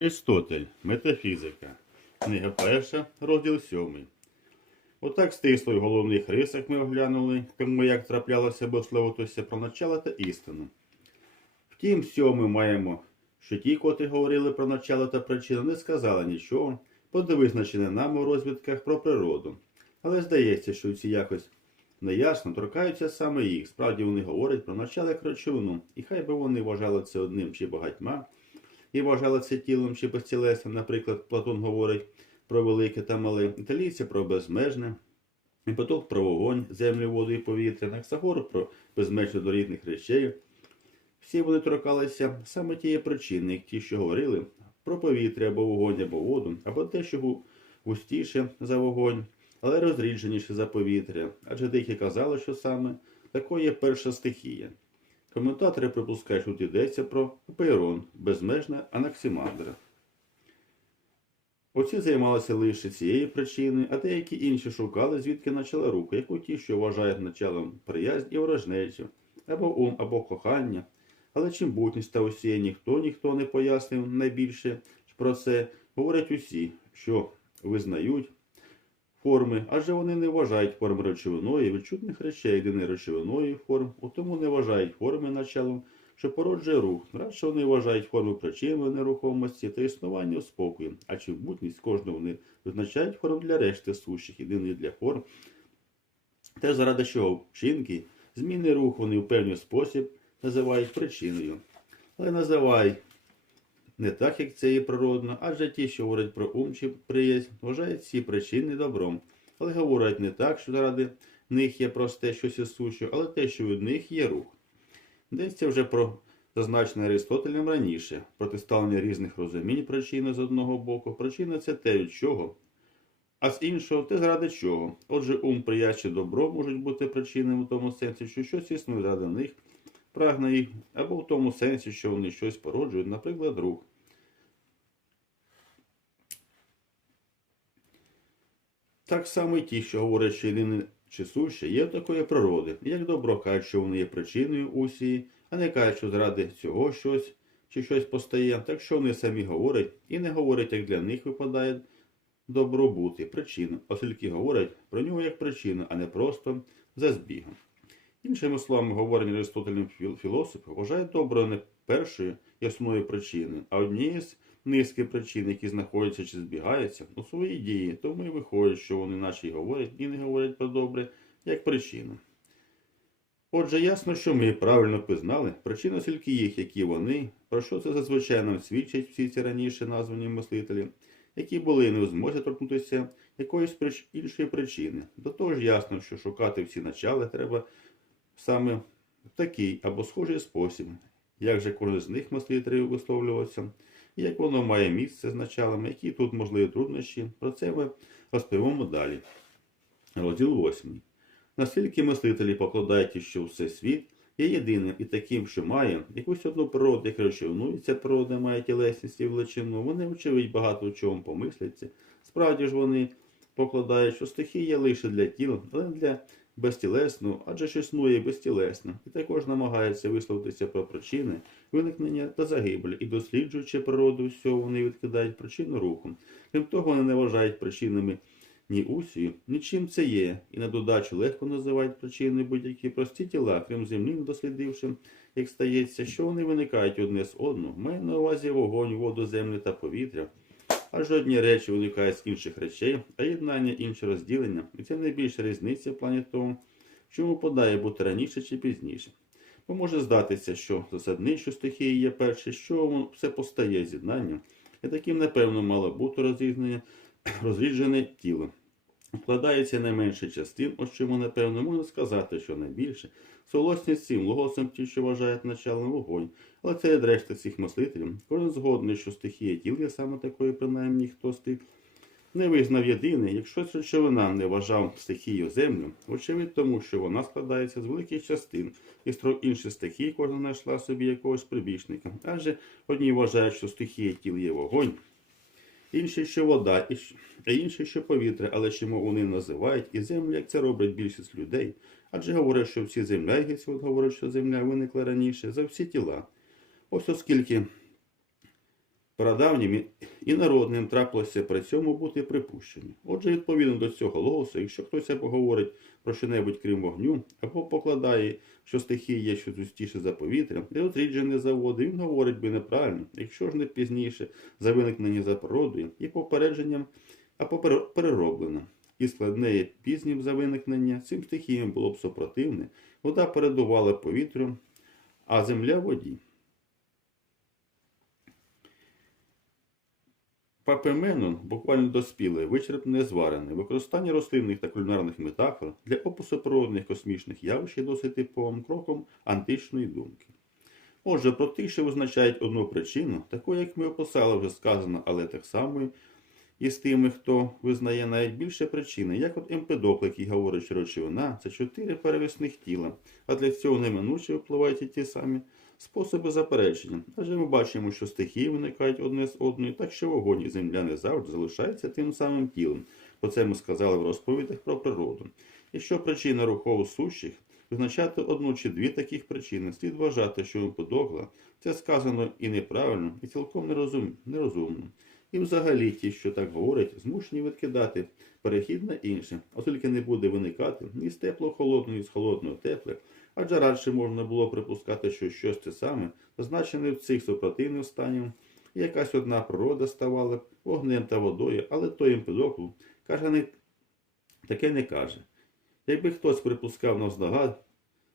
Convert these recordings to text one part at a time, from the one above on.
Аристотель. Метафізика. Книга перша, розділ сьомий. Отак стисло й в головних рисах ми оглянули, кому як траплялося безсловитося про начало та істину. Втім, всього маємо, що ті, котрі говорили про начало та причину, не сказали нічого, поза визначене нам у розвідках про природу. Але здається, що ці якось неясно торкаються саме їх. Справді вони говорять про начало як речовину, і хай би вони вважали це одним чи багатьма, і вважали це тілом чи безтілесним. Наприклад, Платон говорить про велике та мале, італійці про безмежне, і поток про вогонь, землю, воду і повітря, Наксагор про безмежно до рідних речей. Всі вони торкалися саме тієї причини, як ті, що говорили про повітря або вогонь, або воду, або те, що густіше за вогонь, але розрідженіше за повітря. Адже деякі казали, що саме такою є перша стихія. Коментатори припускають, що тут йдеться про Пейрон, безмежна Анаксимандра. Оці займалися лише цією причиною, а деякі інші шукали, звідки почала руку, як у ті, що вважають началом приязнь і ворожнечу, або ум, або кохання. Але чим бутність та усіє ніхто ніхто не пояснив найбільше про це, говорять усі, що визнають форми, адже вони не вважають форми речовиною, відчутних речей єдиної речовиною форм, у тому не вважають форми началом, що породжує рух. Радше вони вважають форми причиною нерухомості та існування спокою, а чи бутність кожного вони визначають форм для решти сущих, єдиної для форм. Те, заради чого вчинки, зміни руху вони в певний спосіб називають причиною. Але називають не так, як це є природно, адже ті, що говорять про ум чи приязнь, вважають ці причини добром, але говорять не так, що заради них є просте щось ісуще, але те, що від них є рух. Йдеться вже про зазначене Аристотелем раніше, протиставлення різних розумінь причини з одного боку. Причина це те, від чого, а з іншого те заради чого. Отже, ум, чи добро можуть бути причинами в тому сенсі, що щось існує заради них, прагне їх, або в тому сенсі, що вони щось породжують, наприклад, рух. Так само і ті, що говорять, що єдине чи суще є такої природи, як добро кажуть, що вони є причиною усії, а не кажуть, що заради цього щось чи щось постає, так що вони самі говорять і не говорять, як для них випадає добро бути, причину, оскільки говорять про нього як причину, а не просто за збігом. Іншими словами, говорення Аристотелем філ- філософи вважають добро не першою і основною причиною, а однією з низки причин, які знаходяться чи збігаються у своїй дії, тому і виходить, що вони й говорять і не говорять про добре як причину. Отже, ясно, що ми правильно пізнали причину тільки їх, які вони, про що це зазвичай нам свідчать всі ці раніше названі мислителі, які були не в змозі торкнутися якоїсь прич- іншої причини. До того ж ясно, що шукати всі начала треба саме в такий або схожий спосіб, як же кожен з них мислителів висловлювався, і як воно має місце з началами, які тут можливі труднощі, про це ми розповімо далі. Розділ 8. Наскільки мислителі покладають, що все світ є єдиним і таким, що має якусь одну природу, як речовину, і природа має тілесність і величину, вони, очевидь, багато в чому помисляться. Справді ж вони покладають, що стихія лише для тіла, але для безтілесного, адже що існує безтілесно, і також намагаються висловитися про причини виникнення та загибелі, і досліджуючи природу всього, вони відкидають причину руху. Крім того, вони не вважають причинами ні усію, нічим це є, і на додачу легко називають причиною будь-які прості тіла, крім землі, не дослідивши, як стається, що вони виникають одне з одного, має на увазі вогонь, воду, землю та повітря. Аж одні речі виникають з інших речей, а єднання інше розділення, і це найбільша різниця в плані того, чому подає бути раніше чи пізніше. Бо може здатися, що засадничою стихії є перше, що все постає з'єднанням, і таким, напевно, мало бути розрізнене, розріджене тіло. Вкладається найменше частин, ось чому, напевно, можна сказати, що найбільше. Солосні з цим логосом ті, що вважають началом вогонь, але це від решти всіх мислителів. Кожен згодний, що стихія тіл є саме такою, принаймні хто з не визнав єдине, якщо речовина не вважав стихію землю, очевидь тому, що вона складається з великих частин, і з трьох інших стихій кожна знайшла собі якогось прибічника. Адже одні вважають, що стихія тіл є вогонь, інші, що вода, а інші, що повітря, але чому вони називають і землю, як це роблять більшість людей. Адже говорять, що всі земля, Гесіод говорить, що земля виникла раніше за всі тіла. Ось оскільки Прадавнім і- народним трапилося при цьому бути припущені. Отже, відповідно до цього логосу, якщо хтось або говорить про що-небудь крім вогню, або покладає, що стихія є щось густіше за повітря, і розріджене за воду, він говорить би неправильно, якщо ж не пізніше за виникнення за природою і попередженням, а попер- перероблено. І складне пізнім за виникнення, цим стихіям було б супротивне, вода передувала повітрю, а земля воді. Папеменон буквально доспіле, вичерпне, зварене. Використання рослинних та кулінарних метафор для опису природних космічних явищ є досить типовим кроком античної думки. Отже, про тих, що визначають одну причину, таку, як ми описали, вже сказано, але так само і з тими, хто визнає навіть більше причини, як от Емпедокл, який говорить, що речовина це чотири перевісних тіла, а для цього неминуче впливають і ті самі способи заперечення. Адже ми бачимо, що стихії виникають одне з одної, так що вогонь і земля не завжди залишаються тим самим тілом. Про це ми сказали в розповідях про природу. Якщо причина рухов сущих, визначати одну чи дві таких причини, слід вважати, що Емпедокла це сказано і неправильно, і цілком нерозум... нерозумно. І взагалі ті, що так говорять, змушені відкидати перехід на інше, оскільки не буде виникати ні з тепло холодного, ні з холодного тепле, адже радше можна було припускати, що щось те саме, зазначене в цих супротивних станів, і якась одна природа ставала б вогнем та водою, але той Емпедокл каже, не, таке не каже. Якби хтось припускав навздогад,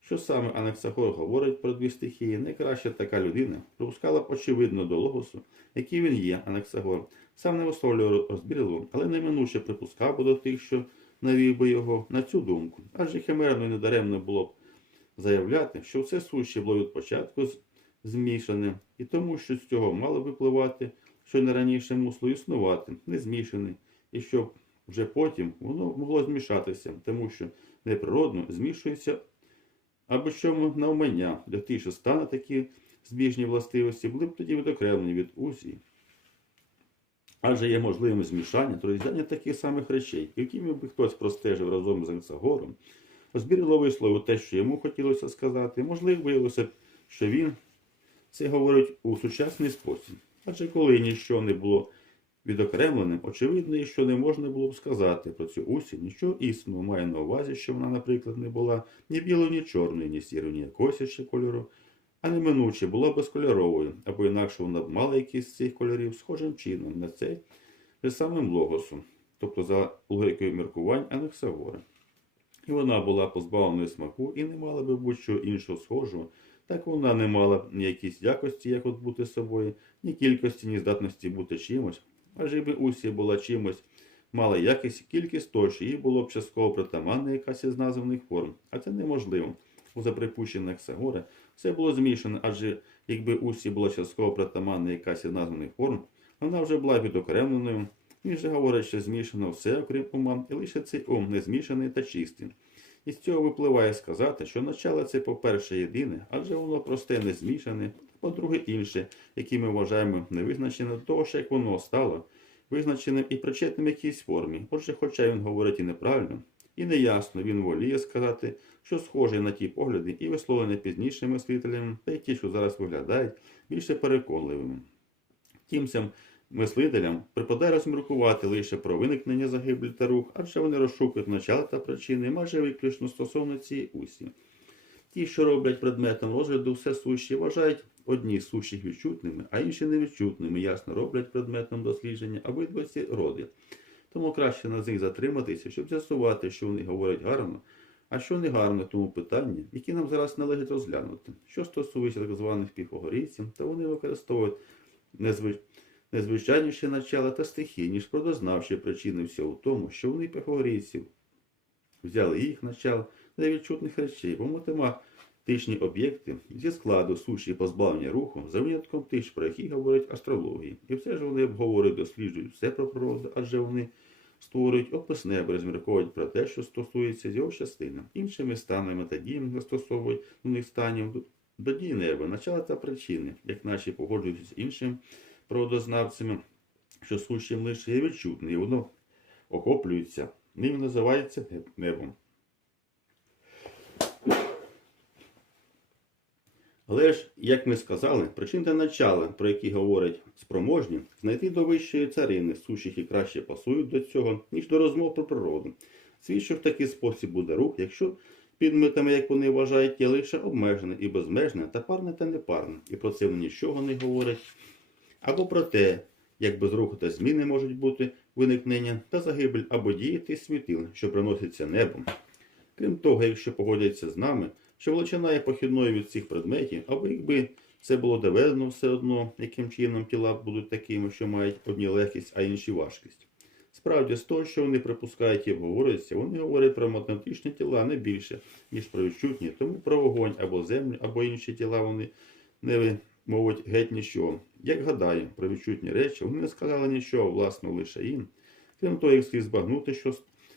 що саме Анаксагор говорить про дві стихії, найкраща така людина припускала б очевидно до логосу, який він є, Анаксагор, сам не висловлював розбірливо, але неминуче припускав би до тих, що навів би його на цю думку. Адже химерно і недаремно було б заявляти, що все суще було від початку змішане, і тому, що з цього мало випливати, що не раніше мусило існувати, не змішане, і щоб вже потім воно могло змішатися, тому що неприродно змішується або чому навмання для тих, що стане такі збіжні властивості, були б тоді відокремлені від усі. Адже є можливим змішання та таких самих речей, якими би хтось простежив разом з Анцагором, розбірливо висловив те, що йому хотілося сказати, можливо, виявилося що він це говорить у сучасний спосіб. Адже коли нічого не було відокремленим, очевидно, що не можна було б сказати про цю усінь, нічого істинного має на увазі, що вона, наприклад, не була ні білою, ні чорною, ні сірою, ні якогось ще кольору, а неминуче була безкольоровою, або інакше вона б мала якийсь з цих кольорів схожим чином на цей же самим логосом, тобто за логікою міркувань Анаксагора. І вона була позбавлена смаку і не мала би будь-що іншого схожого, так вона не мала ні якісь якості, як от бути собою, ні кількості, ні здатності бути чимось. Аж якби усі була чимось, мала якість, кількість то, що їй було б частково притаманна якась із названих форм, а це неможливо. У заприпущених Сагора все було змішане, адже якби усі була частково притаманна якась із названих форм, вона вже була відокремленою. Він же говорить, що змішано все, окрім ума, і лише цей ум не змішаний та чистий. І з цього випливає сказати, що начало це, по-перше, єдине, адже воно просте не змішане, по-друге, інше, яке ми вважаємо невизначеним до того, що як воно стало, визначеним і причетним якійсь формі. Отже, хоча він говорить і неправильно, і неясно, він воліє сказати, що схоже на ті погляди і висловлені пізніше мислителями, та й ті, що зараз виглядають більше переконливими. Тим цим мислителям припадає розміркувати лише про виникнення загиблі та рух, адже вони розшукують начала та причини майже виключно стосовно цієї усі. Ті, що роблять предметом розгляду все сущі, вважають одні сущих відчутними, а інші невідчутними, ясно роблять предметом дослідження обидва ці роди. Тому краще на них затриматися, щоб з'ясувати, що вони говорять гарно, а що не гарно тому питанні, які нам зараз належить розглянути. Що стосується так званих піфагорійців, то вони використовують незвич... незвичайніші начала та стихії, ніж продознавчі причини всього тому, що вони піфагорійців взяли їх начал невідчутних речей, бо математичні об'єкти зі складу суші позбавлення руху за винятком тих, про які говорять астрології. І все ж вони обговорюють, досліджують все про природу, адже вони створюють описне, або розмірковують про те, що стосується з його частини. Іншими станами та діями застосовують до них станів до- дії неба, начала та причини, як наші погоджуються з іншими природознавцями, що сущим лише є відчутне, і воно охоплюється, ним називається небом. Але ж, як ми сказали, причин та начала, про які говорять спроможні, знайти до вищої царини сущих і краще пасують до цього, ніж до розмов про природу. Світ, що в такий спосіб буде рух, якщо підметами, як вони вважають, є лише обмежене і безмежне, та парне та непарне, і про це нічого не говорять. Або про те, як без руху та зміни можуть бути виникнення та загибель або діяти світил, що приноситься небом. Крім того, якщо погодяться з нами, що величина є похідною від цих предметів, або якби це було доведено все одно, яким чином тіла будуть такими, що мають одні легкість, а інші важкість. Справді, з того, що вони припускають і обговорюються, вони говорять про математичні тіла не більше, ніж про відчутні, тому про вогонь або землю, або інші тіла вони не мовить геть нічого. Як гадаю, про відчутні речі вони не сказали нічого, власно, лише їм. Крім того, як слід збагнути, що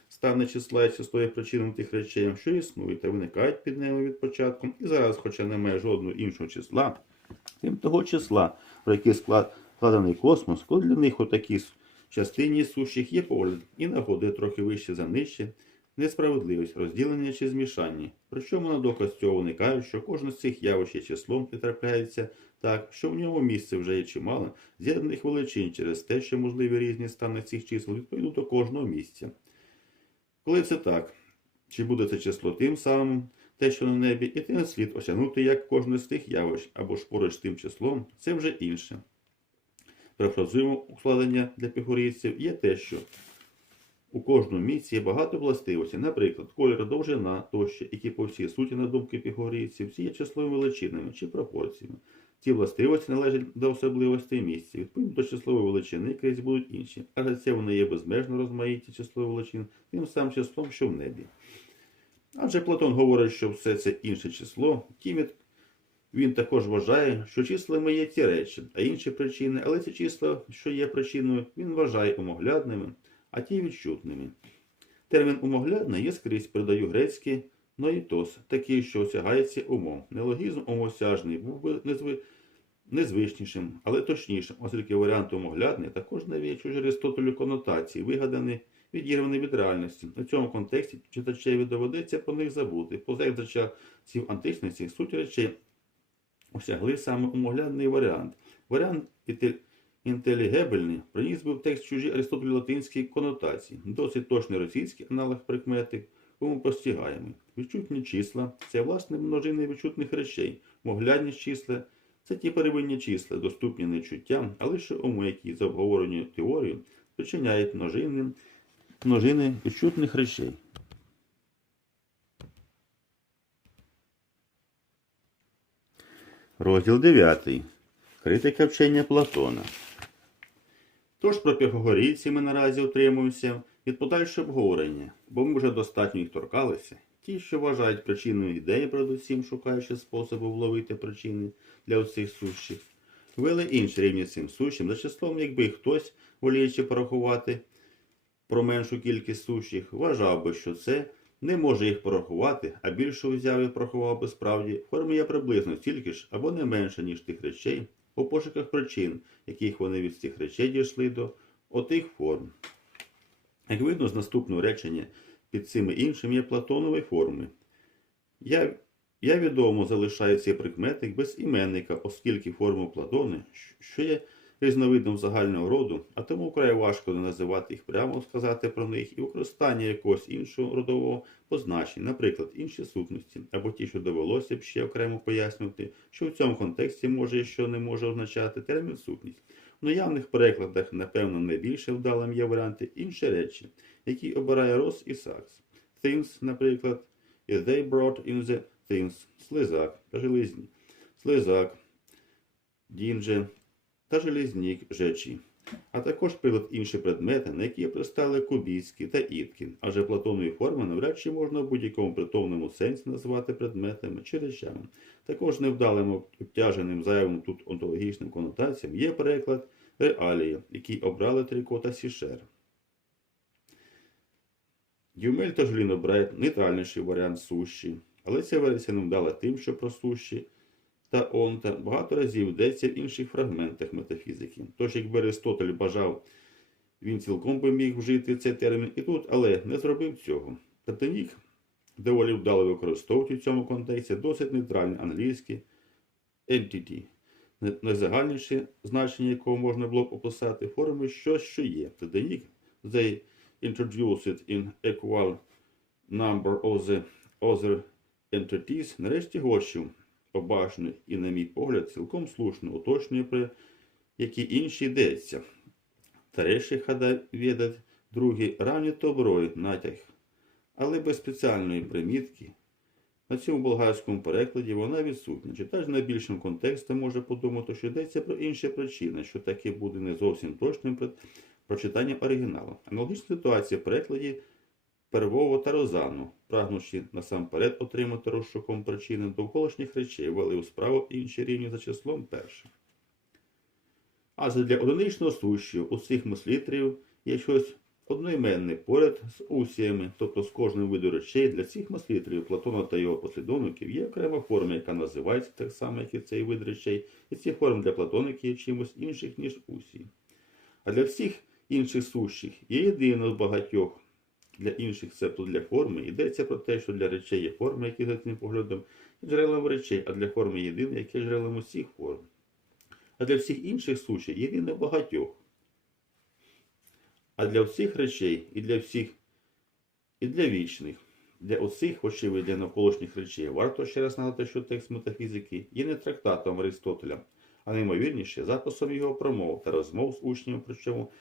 стане числа і число є причинами тих речей, що існують та виникають під ними від початку, і зараз, хоча немає жодного іншого числа, крім того числа, про яке склад- складений космос, коли для них у такій частині сущих є погляд і нагоди трохи вище за нижче, несправедливість, розділення чи змішання. Причому на доказ цього виникають, що кожне з цих явищ є числом і трапляється так, що в ньому місце вже є чимало з'єднаних величин через те, що можливі різні стани цих чисел відповідно до кожного місця. Коли це так, чи буде це число тим самим, те, що на небі, і ти не слід осягнути як кожне з тих явищ, або ж поруч тим числом, це вже інше. Перефразуємо укладення для пігорійців є те, що у кожному місці є багато властивостей, наприклад, колір, довжина тощо, які по всій суті, на думки пігорійців, всі є числовими величинами чи пропорціями. Ці властивості належать до особливостей місця. Відповідно до числової величини крізь будуть інші, адже це вони є безмежно розмаїті числові величин, тим самим числом, що в небі. Адже Платон говорить, що все це інше число, тім від- він також вважає, що числами є ті речі, а інші причини, але ці числа, що є причиною, він вважає умоглядними, а ті відчутними. Термін умоглядний є скрізь передаю грецький ноїтос, такий, що осягається умом. Нелогізм умосяжний був би незви... незвичнішим, але точнішим, оскільки варіант умоглядний також навіє чужі Аристотелю конотації, вигадані, відірвані від реальності. У цьому контексті читачеві доведеться про них забути. Поза часів античності суть речей осягли саме умоглядний варіант. Варіант інтелігебельний приніс би в текст чужі Аристотелю латинські конотації, досить точний російський аналог прикмети, кому постігаємо. Відчутні числа це власне множини відчутних речей. Моглядні числа це ті первинні числа, доступні не а лише уму, які за обговореною теорією спричиняють множини, множини відчутних речей. Розділ 9. Критика вчення Платона. Тож про пігогорійці ми наразі утримуємося від подальшого обговорення, бо ми вже достатньо їх торкалися. Ті, що вважають причиною ідеї, передусім шукаючи способи вловити причини для оцих сущих, вели інші рівні цим сущим за числом, якби хтось, воліючи порахувати про меншу кількість сущих, вважав би, що це не може їх порахувати, а більше взяв і порахував би справді, формі є приблизно стільки ж або не менше, ніж тих речей, у пошуках причин, яких вони від цих речей дійшли до отих форм. Як видно з наступного речення, під цими іншими є Платонові форми. Я, я відомо залишаю цей прикметник без іменника, оскільки форму Платони, що є різновидом загального роду, а тому вкрай важко не називати їх прямо, сказати про них і використання якогось іншого родового позначення, наприклад, інші сутності, або ті, що довелося б ще окремо пояснювати, що в цьому контексті може і що не може означати термін сутність. В наявних перекладах, напевно, найбільше вдалим є варіанти інші речі, які обирає Рос і Сакс. Things, наприклад, is they brought in the things, слизак железні, слизак, дінже та железнік жечі, а також приклад інші предмети, на які пристали кубійські та ітки, адже платонові форми навряд чи можна в будь-якому притомному сенсі називати предметами чи речами. Також невдалим обтяженим зайвим тут онтологічним конотаціям є переклад реалії, який обрали Тріко та Сішер. Дюмель та Жлін обирають нейтральніший варіант суші, але ця версія не вдала тим, що про суші та онта багато разів йдеться в інших фрагментах метафізики. Тож, якби Аристотель бажав, він цілком би міг вжити цей термін і тут, але не зробив цього. Платонік доволі вдало використовують у цьому контексті досить нейтральний англійський entity, найзагальніше значення якого можна було б описати форми щось, що є. The unique they introduced in equal number of the other entities, нарешті Гощів, побачено і, на мій погляд, цілком слушно уточнює, про які інші йдеться. Третій хада відать, другий равні доброї натяг, але без спеціальної примітки. На цьому болгарському перекладі вона відсутня. Читач найбільшим контекстом може подумати, що йдеться про інші причини, що таке буде не зовсім точним прочитанням оригіналу. Аналогічна ситуація в перекладі Первово та Розану, прагнучи насамперед отримати розшуком причини довколишніх речей, ввели у справу інші рівні за числом перших. А для одиничного сущого у цих мислітерів є щось одноіменне поряд з усіями, тобто з кожним виду речей для цих мислітерів Платона та його послідовників є окрема форма, яка називається так само, як і цей вид речей, і ці форми для платоників є чимось інших, ніж усі. А для всіх інших сущих є єдино з багатьох. Для інших, цебто для форми, йдеться про те, що для речей є форми, які за цим поглядом є джерелом речей, а для форми єдине, яке джерелом усіх форм. А для всіх інших сущих єдине багатьох. А для всіх речей і для всіх, і для вічних, для оцих, очевидь, для навколишніх речей, варто ще раз нагадати, що текст метафізики є не трактатом Аристотеля, а наймовірніше записом його промов та розмов з учнями, причому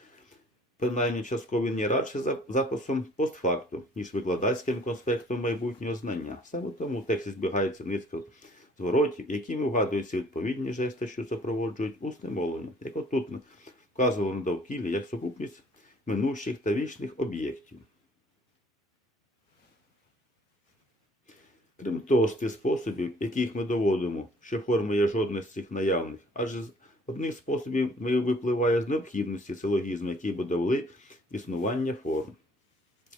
принаймні частково є радше записом постфакту, ніж викладацьким конспектом майбутнього знання. Саме тому в тексті збігається низка зворотів, якими вгадуються відповідні жести, що супроводжують усне мовлення, як отут вказувало на довкіллі, як сукупність минущих та вічних об'єктів. Крім того, з тих способів, яких ми доводимо, що форми є жодна з цих наявних, адже з одних способів випливає з необхідності силогізму, який би довели існування форм.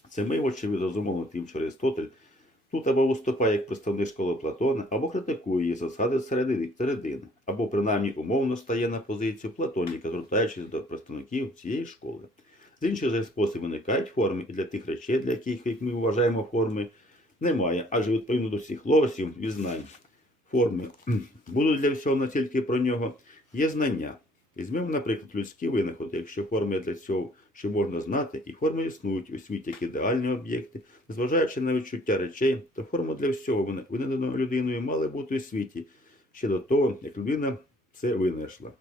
Це ми, очевидно, зумовлено тим, що Аристотель тут або виступає як представник школи Платона, або критикує її засади середини, або принаймні умовно стає на позицію Платоніка, звертаючись до представників цієї школи. З інших же спосіб виникають форми і для тих речей, для яких, як ми вважаємо, форми немає, адже відповідно до всіх логосів візнань форми будуть для всього не тільки про нього, є знання. Візьмемо, наприклад, людські винаходи, якщо форми для цього, що можна знати, і форми існують у світі як ідеальні об'єкти, незважаючи на відчуття речей, то форма для всього винайденої людиною мали бути у світі ще до того, як людина це винайшла.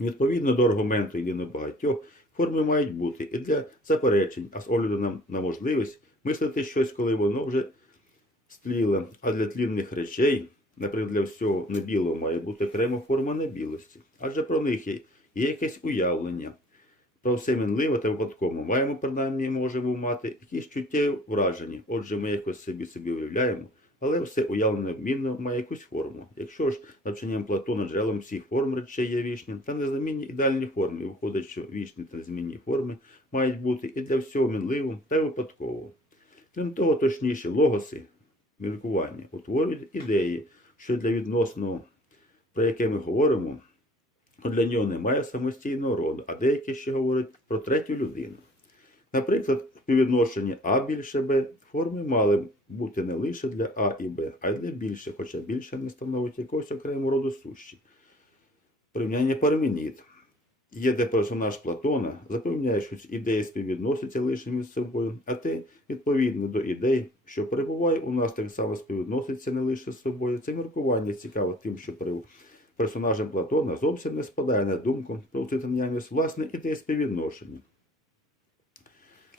Відповідно до аргументу єдино багатьох, форми мають бути і для заперечень, а з огляду на, на можливість мислити щось, коли воно вже стліло, а для тлінних речей, наприклад, для всього небілого має бути окрема форма небілості, адже про них є, якесь уявлення. Про все мінливе та випадково маємо, принаймні, можемо мати якісь чуттєві враження, отже, ми якось собі собі уявляємо, але все уявлено обмінно має якусь форму. Якщо ж навчанням Платона джерелом всіх форм речей є вічні, та незамінні ідеальні форми, виходить, що вічні та незамінні форми мають бути і для всього мінливого та випадкового. Крім того, точніші логоси, міркування, утворюють ідеї, що для відносно, про яке ми говоримо, для нього немає самостійного роду, а деякі ще говорять про третю людину. Наприклад, у співвідношенні А більше Б форми мали бути не лише для А і Б, а й для більше, хоча більше не становить якогось окремого роду сущі. Порівняння Парменід. Є де персонаж Платона запевняє, що ці ідеї співвідносяться лише між собою, а те, відповідно до ідей, що перебуває у нас так само співвідноситься не лише з собою. Це міркування цікаве тим, що персонажем Платона зовсім не спадає на думку про наявність власне ідеї співвідношення.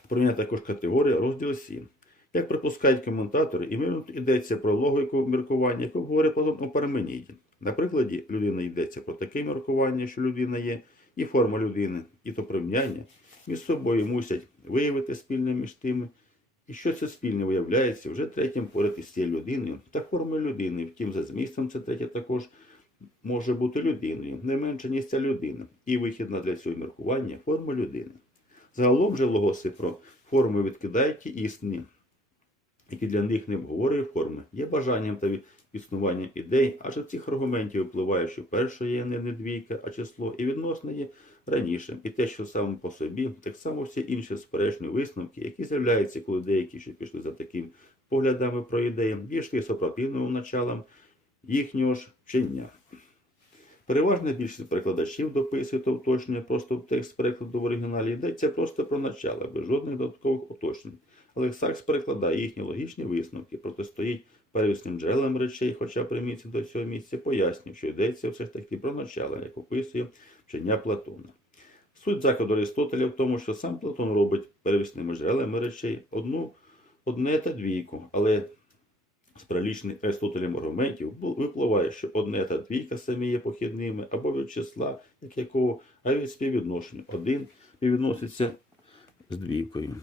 Порівняна також категорія розділ 7. Як припускають коментатори, іменно йдеться про логіку міркування, яку говорить Платон у Парменіді. На прикладі людини йдеться про таке міркування, що людина є і форма людини, і то порівняння між собою мусять виявити спільне між тими, і що це спільне виявляється вже третім поряд із цією людиною та формою людини. Втім, за змістом це третє також може бути людиною, не менше, ніж ця людина, і вихідна для цього міркування форма людини. Загалом же логоси про форми відкидають ті істини, які для них не обговорює форми, є бажанням та існуванням ідей, від цих аргументів випливає, що перше є не, двійка, а число, і відносно є раніше. І те, що саме по собі, так само всі інші сперечні висновки, які з'являються, коли деякі, що пішли за таким поглядами про ідеї, дійшли супротивним началам їхнього ж вчення. Переважна більшість перекладачів дописує та уточнює просто текст перекладу в оригіналі. Йдеться просто про начало, без жодних додаткових уточнень. Але Сакс перекладає їхні логічні висновки, протистоїть первісним джерелам речей, хоча примітці до цього місця пояснює, що йдеться все ж таки про начало, як описує вчення Платона. Суть закладу Аристотеля в тому, що сам Платон робить первісними джерелами речей одну, одне та двійку, але з прилічних Аристотелем аргументів випливає, що одне та двійка самі є похідними або від числа, як якого, а від співвідношення один співвідноситься з двійкою.